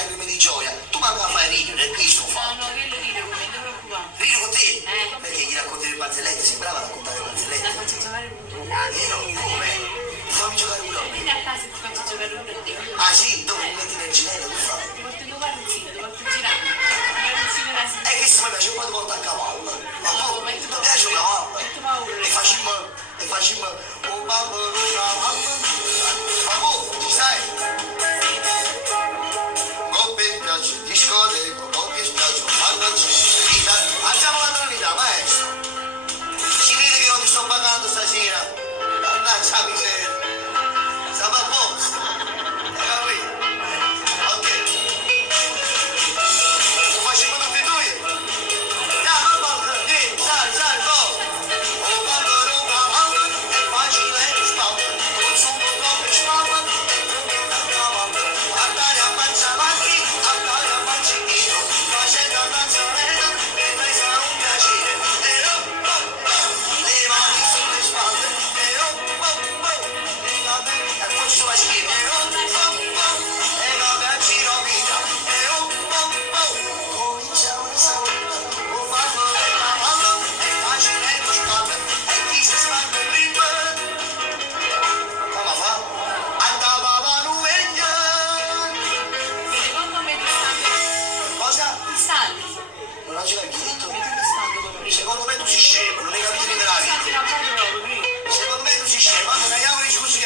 lacrime di gioia, tu manca a fare ridere, nel Cristo fa. No, che lo rido con me, non ti preoccupare. Rido con te? Eh. Perché gli racconti le barzellette, sembrava raccontare le La barzellette. faccio giocare pure. Ah, io come? Fammi giocare pure a me. Vieni a casa e ti faccio giocare pure a te. Ah sì? Dove mi metti nel ginello? Che fai? Ti porto due carrozzine, ti porto girare. Il carrozzino da sinistra. Che se mi piace poi ti porto a cavallo. Ma No, tu, ma ti tu piace un cavallo? metto paura. E facciamo un babbo un cavallo. Ma tu, ci stai? Coppe piace, discoteca, coppe spiace, farmaci, vita. Alziamo la tonalità, maestro. Si vede che non ti sto pagando stasera. Mannaggia la miseria. Siamo a posto. Hai capito? Ok. Lo facciamo tutti e due. Andiamo, mamma, vieni, sal, go. Oh, quando non cavallo, è facile spalle. Consumo come spalle, e trovi da cavallo. Andare a marcia avanti, andare a marcia indietro. Facendo una zanzarella, e noi sarà un piacere. E oh, oh, oh, le mani sulle spalle. E oh, oh, oh, le gambe, e poi sulla schiena. E oh, oh, oh, le gambe a giro vita. E oh, oh, oh, cominciamo a salire. Oh, mamma, le cavallo, è facile lo spalle. E chi si spalla prima? Come fa? Andava a Nuveglia. Secondo me ti stanno. Cosa? Ti stanno. Non la giocare chi detto? Ti stanno con prima. Secondo me tu sei scemo,